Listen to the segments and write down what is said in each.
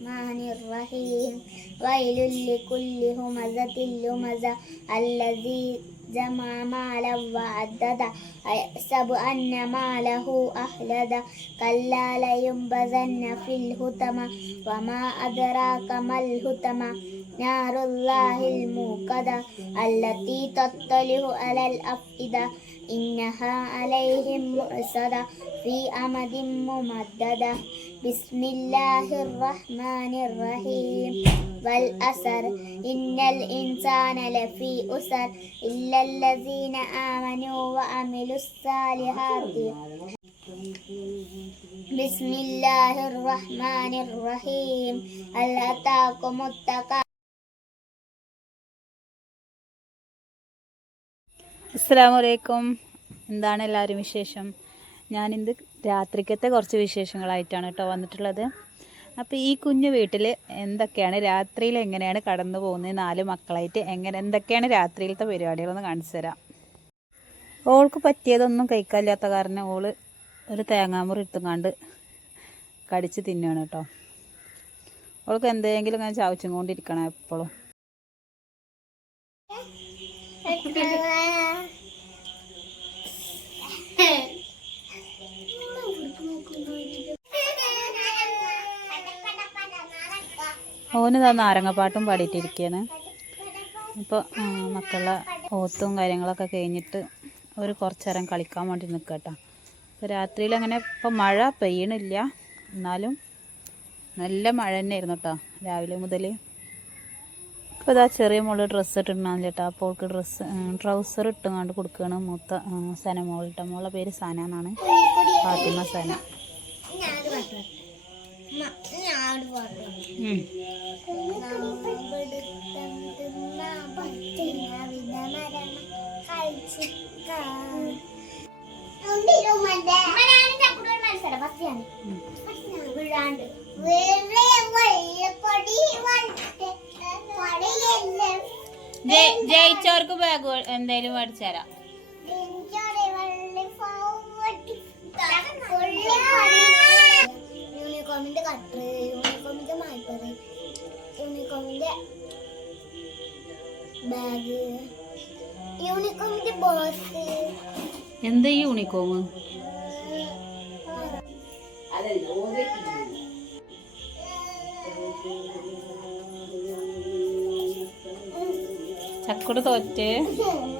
الرحمن الرحيم. ويل لكل همزة لمزة. الذي جمع مالا وعدده أيحسب أن ماله أخلده كلا لينبذن في الهتمة. وما أدراك ما الهتمة. نار الله الموقدة. التي تطلع على الأفئدة. إنها عليهم مؤصدة. في أمد ممددة. بسم الله الرحمن الرحيم والأسر إن الإنسان لفي أسر إلا الذين آمنوا وعملوا الصالحات بسم الله الرحمن الرحيم هل أتاكم التقى അസ്സാം വലൈക്കും എന്താണ് എല്ലാവരും വിശേഷം ഞാനിന്ന് രാത്രിക്കത്തെ കുറച്ച് വിശേഷങ്ങളായിട്ടാണ് കേട്ടോ വന്നിട്ടുള്ളത്. അപ്പോൾ ഈ കുഞ്ഞു വീട്ടിൽ എന്തൊക്കെയാണ് രാത്രിയിൽ എങ്ങനെയാണ് കടന്നു പോകുന്നത് നാല് മക്കളായിട്ട് എങ്ങനെ എന്തൊക്കെയാണ് രാത്രിയിലത്തെ പരിപാടികളൊന്ന് കാണിച്ചു തരാം. ഓൾക്ക് പറ്റിയതൊന്നും കഴിക്കാനില്ലാത്ത കാരണം ഓൾ ഒരു തേങ്ങാമുറി എടുത്തുകൊണ്ട് കടിച്ച് തിന്നുകയാണ് കേട്ടോ. ഓൾക്ക് എന്തെങ്കിലും ഇങ്ങനെ ചാവച്ചും കൊണ്ടിരിക്കണം എപ്പോഴും. ഓന് ഇതാ നാരങ്ങപ്പാട്ടും പാടിയിട്ടിരിക്കുകയാണ് അപ്പോൾ മക്കളുടെ ഓത്തും കാര്യങ്ങളൊക്കെ കഴിഞ്ഞിട്ട് ഒരു കുറച്ച് നേരം കളിക്കാൻ വേണ്ടി നിൽക്കുക കേട്ടോ അപ്പോൾ രാത്രിയിൽ അങ്ങനെ ഇപ്പോൾ മഴ പെയ്യണില്ല. എന്നാലും നല്ല മഴ തന്നെയായിരുന്നു കേട്ടോ രാവിലെ മുതൽ ഇപ്പോൾ ഇതാ ചെറിയ മോൾ ഡ്രസ്സ് ഇട്ടിട്ടുണ്ടാകും ചേട്ടാ. അപ്പോൾ അവൾക്ക് ഡ്രസ്സ് ട്രൗസർ ഇട്ടുകൊണ്ട് കൊടുക്കുകയാണ് മൂത്ത സന മോളിട്ട മോളുടെ പേര് സന എന്നാണ്. ഫാത്തിമ സന. ജയിച്ചവർക്ക് ബാഗ് എന്തായാലും മേടിച്ചു തരാം. യൂണിക്കോമിന്റെ കട്ടർ യൂണിക്കോമിന്റെ മായ്പർ യൂണിക്കോമിന്റെ ബാഗ് യൂണിക്കോമിന്റെ ബോസ് എന്താ യൂണിക്കോമ് തോറ്റേ. തോറ്റ്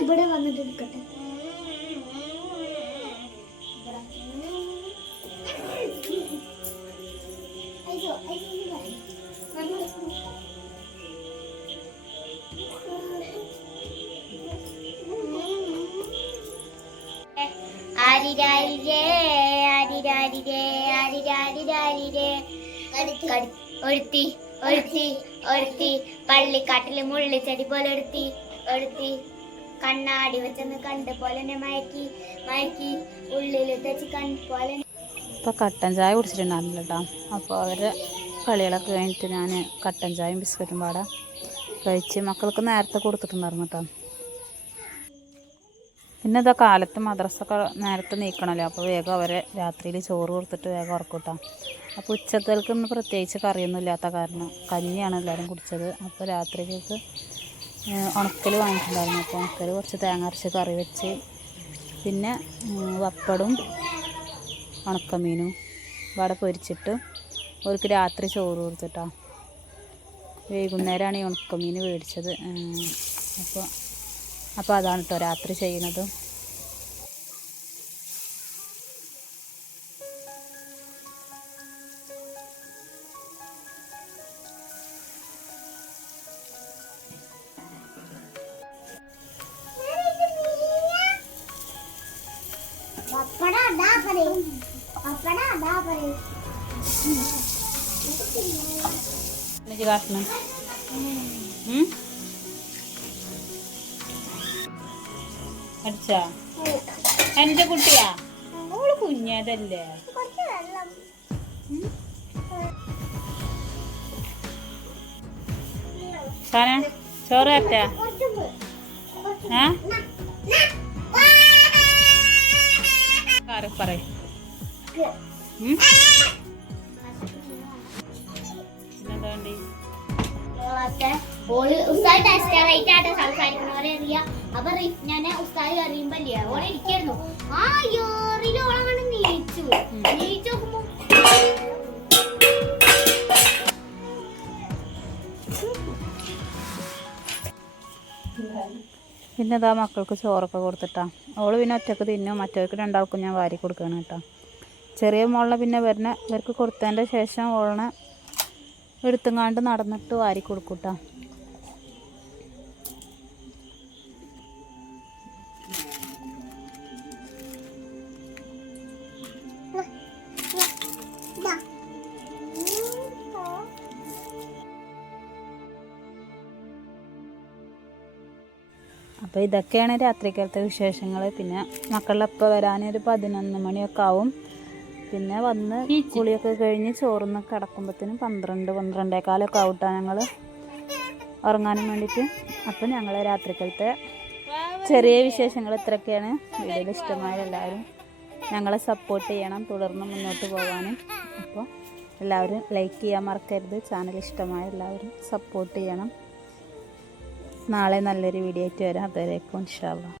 ഇവിടെ വന്നിട്ട് എടുക്കട്ടെ. ഒരുത്തി. ഒരുത്തി ഒരുത്തി പള്ളിക്കാട്ടിൽ മുള്ളിച്ചെടി പോലെ ഒരുത്തി ഒരുത്തി. കണ്ണാടി വെച്ചെന്ന് കണ്ട് പോലെ മയക്കി മയക്കി. ഉള്ളിൽ തെച്ച് കണ്ട് പോലെ ഇപ്പോൾ കട്ടൻ ചായ കുടിച്ചിട്ടുണ്ടായിരുന്നില്ല കേട്ടോ അപ്പോൾ അവരുടെ കളികളൊക്കെ കഴിഞ്ഞിട്ട് ഞാൻ കട്ടൻ ചായയും ബിസ്ക്കറ്റും പാടാം കഴിച്ച് മക്കൾക്ക് നേരത്തെ കൊടുത്തിട്ടുണ്ടായിരുന്നു കേട്ടോ പിന്നെ ഇതാ കാലത്ത് മദ്രസൊക്കെ നേരത്തെ നീക്കണമല്ലോ അപ്പോൾ വേഗം അവരെ രാത്രിയിൽ ചോറ് കൊടുത്തിട്ട് വേഗം ഉറക്കൂട്ടാം. അപ്പോൾ ഉച്ചത്തേക്ക് ഇന്ന് പ്രത്യേകിച്ച് കറിയൊന്നും ഇല്ലാത്ത കാരണം കഞ്ഞിയാണ് എല്ലാവരും കുടിച്ചത്. അപ്പോൾ രാത്രിയിലേക്ക് ഉണക്കൽ വാങ്ങിയിട്ടുണ്ടായിരുന്നു. അപ്പോൾ ഉണക്കൽ കുറച്ച് തേങ്ങ അരച്ച് കറി വെച്ച് പിന്നെ വപ്പടും ഉണക്കമീനും വട പൊരിച്ചിട്ട് അവർക്ക് രാത്രി ചോറ് കൊടുത്തിട്ടാ. വൈകുന്നേരമാണ് ഈ ഉണക്കമീൻ മേടിച്ചത്. അപ്പോൾ അപ്പോൾ അതാണ് കേട്ടോ രാത്രി ചെയ്യുന്നത്. പപ്പട അതാ അടിച്ചാ എന്റെ കുട്ടിയാ? ഓൾ കുഞ്ഞതല്ലേ. സാന ചോറ് തരട്ടാ പറയും ഏ? കാറ് പറയ്? ഓൾ ഉസ്താദ് ടെസ്റ്റ് ആട്ടെ സംസാരിക്കുന്നവരെ അറിയാം അപ്പൊ ഞാൻ ഉസ്താദ് അറിയുമ്പോ അല്ലേ ഓളെ ഇരിക്കായിരുന്നു ആ ഏറിൽ ഓളങ്ങനെ നീച്ചു. നീച്ചു നോക്കുമ്പോ പിന്നെ അതാ മക്കൾക്ക് ചോറൊക്കെ കൊടുത്തിട്ടാ. ഓൾ പിന്നെ ഒറ്റയ്ക്ക് തിന്നും മറ്റവർക്ക് രണ്ടാൾക്കും ഞാൻ വാരി കൊടുക്കണം കേട്ടോ. ചെറിയ മോളിനെ പിന്നെ വരുന്ന ഇവർക്ക് കൊടുത്തതിന്റെ ശേഷം ഓളിനെ എടുത്തുങ്ങാണ്ട് നടന്നിട്ട് വാരി കൊടുക്കൂട്ട. അപ്പോൾ ഇതൊക്കെയാണ് രാത്രിക്കാലത്തെ വിശേഷങ്ങൾ പിന്നെ മക്കളിലപ്പോൾ വരാനൊരു പതിനൊന്ന് മണിയൊക്കെ ആവും. പിന്നെ വന്ന് കുളിയൊക്കെ കഴിഞ്ഞ് ചോറുന്ന് കിടക്കുമ്പോഴത്തേനും പന്ത്രണ്ട് പന്ത്രണ്ടേക്കാലൊക്കെ ആവട്ടാ ഞങ്ങൾ ഉറങ്ങാനും വേണ്ടിയിട്ട് അപ്പം ഞങ്ങൾ രാത്രിക്കലത്തെ ചെറിയ വിശേഷങ്ങൾ ഇത്രയൊക്കെയാണ്. വീഡിയോയിൽ ഇഷ്ടമായ എല്ലാവരും ഞങ്ങളെ സപ്പോർട്ട് ചെയ്യണം തുടർന്ന് മുന്നോട്ട് പോകാനും അപ്പോൾ എല്ലാവരും ലൈക്ക് ചെയ്യാൻ മറക്കരുത്. ചാനൽ ഇഷ്ടമായ എല്ലാവരും സപ്പോർട്ട് ചെയ്യണം. നാളെ നല്ലൊരു വീഡിയോ ആയിട്ട് വരാം. അതുവരേക്കും ഇൻഷാല്ലാ